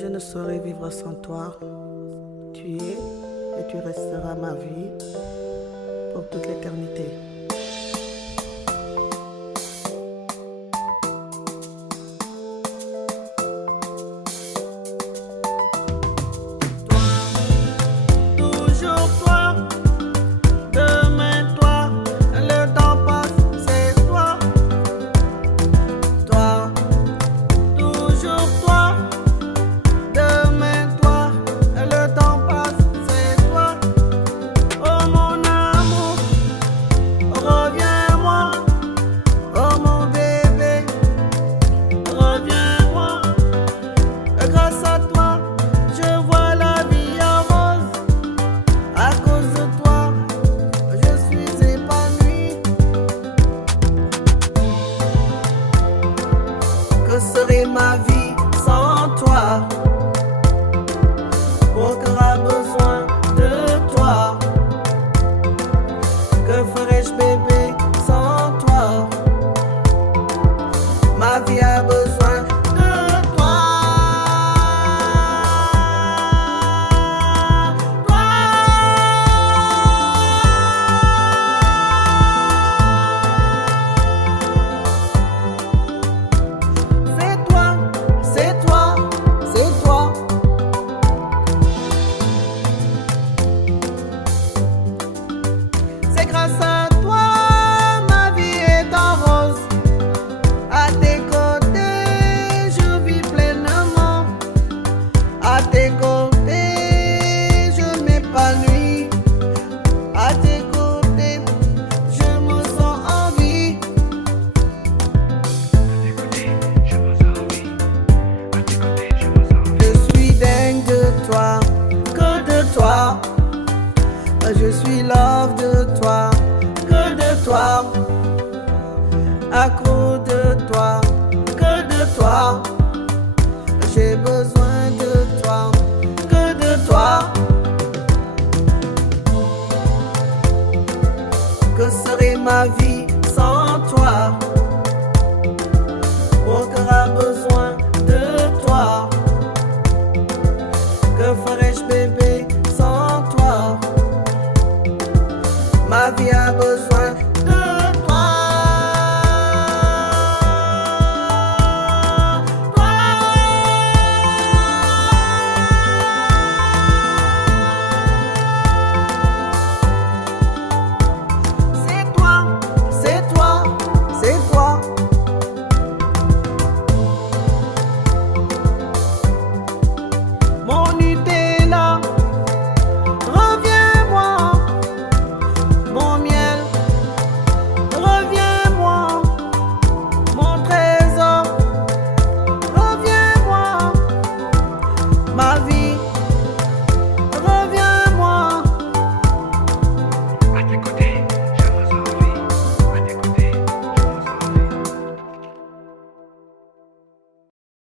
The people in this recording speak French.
Je ne saurais vivre sans toi. Tu es et tu resteras ma vie pour toute l'éternité. Toujours toi, demain toi, le temps passe, c'est toi. Toi, toujours toi, demain toi, le temps passe, c'est toi. Oh mon amour, reviens-moi. Oh mon bébé, reviens-moi. Grâce à toi, je vois la vie en rose. À cause de toi, je suis épanouie. Que serait ma vie sans toi? Mon cœur a besoin de toi. Que ferais-je bébé sans toi? Ma vie a besoin de toi. C'est toi, c'est toi, c'est toi. C'est grâce à toi, ma vie est en rose. À tes côtés, je vis pleinement. À tes côtés, je m'épanouis. À tes côtés, je me sens en vie. Je suis dingue de toi, que de toi. Je suis love de toi, que de toi. Accro de toi, que de toi. J'ai besoin de toi, que de toi. Que serait ma vie